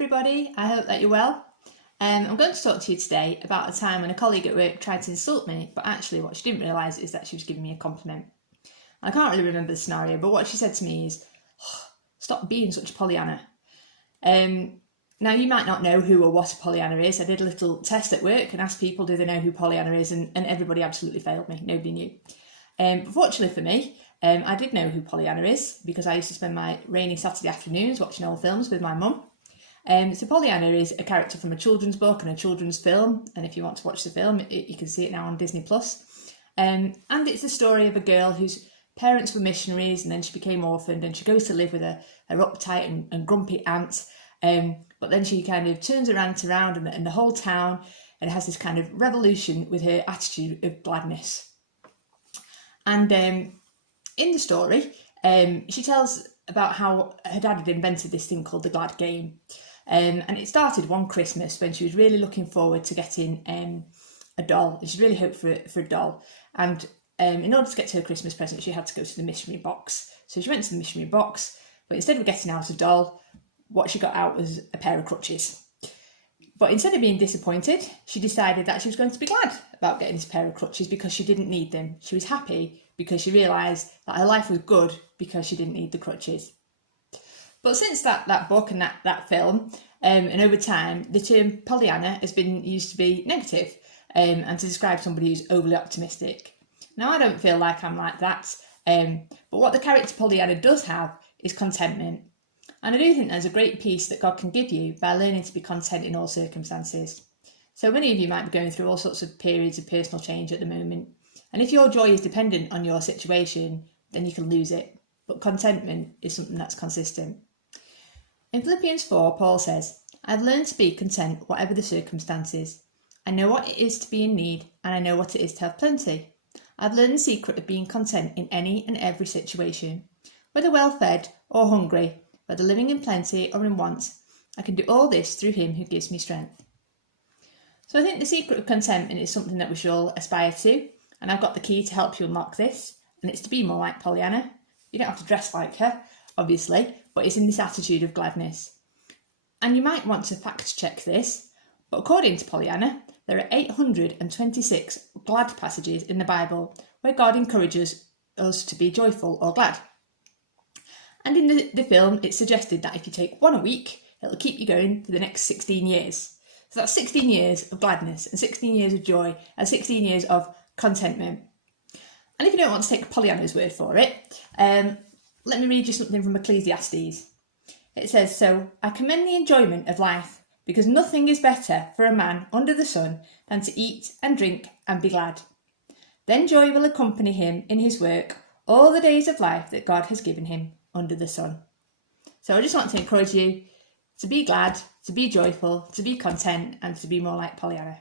everybody, I hope that you're well. I'm going to talk to you today about a time when a colleague at work tried to insult me, but actually what she didn't realise is that she was giving me a compliment. I can't really remember the scenario, but what she said to me is, stop being such a Pollyanna. Now you might not know who or what a Pollyanna is. I did a little test at work and asked people do they know who Pollyanna is, and everybody absolutely failed me, nobody knew. But fortunately for me, I did know who Pollyanna is because I used to spend my rainy Saturday afternoons watching old films with my mum. So Pollyanna is a character from a children's book and a children's film, and if you want to watch the film, you can see it now on Disney+. And it's the story of a girl whose parents were missionaries and then she became orphaned and she goes to live with her uptight and grumpy aunt, but then she kind of turns her aunt around and the whole town, and has this kind of revolution with her attitude of gladness. And in the story, she tells about how her dad had invented this thing called the Glad game. And it started one Christmas when she was really looking forward to getting a doll. And she really hoped for a doll. And in order to get to her Christmas present, she had to go to the missionary box. So she went to the missionary box, but instead of getting out a doll, what she got out was a pair of crutches. But instead of being disappointed, she decided that she was going to be glad about getting this pair of crutches because she didn't need them. She was happy because she realised that her life was good because she didn't need the crutches. But since that book and that film, and over time, the term Pollyanna has been used to be negative, and to describe somebody who's overly optimistic. Now, I don't feel like I'm like that, but what the character Pollyanna does have is contentment. And I do think there's a great peace that God can give you by learning to be content in all circumstances. So many of you might be going through all sorts of periods of personal change at the moment. And if your joy is dependent on your situation, then you can lose it. But contentment is something that's consistent. In Philippians 4, Paul says, I've learned to be content whatever the circumstances. I know what it is to be in need, and I know what it is to have plenty. I've learned the secret of being content in any and every situation. Whether well-fed or hungry, whether living in plenty or in want, I can do all this through him who gives me strength. So I think the secret of contentment is something that we should all aspire to, and I've got the key to help you unlock this, and it's to be more like Pollyanna. You don't have to dress like her, obviously, but it's in this attitude of gladness. And you might want to fact check this, but according to Pollyanna, there are 826 glad passages in the Bible where God encourages us to be joyful or glad. And in the film, it's suggested that if you take one a week, it'll keep you going for the next 16 years. So that's 16 years of gladness and 16 years of joy and 16 years of contentment. And if you don't want to take Pollyanna's word for it, let me read you something from Ecclesiastes. It says, so I commend the enjoyment of life, because nothing is better for a man under the sun than to eat and drink and be glad. Then joy will accompany him in his work all the days of life that God has given him under the sun. So I just want to encourage you to be glad, to be joyful, to be content, and to be more like Pollyanna.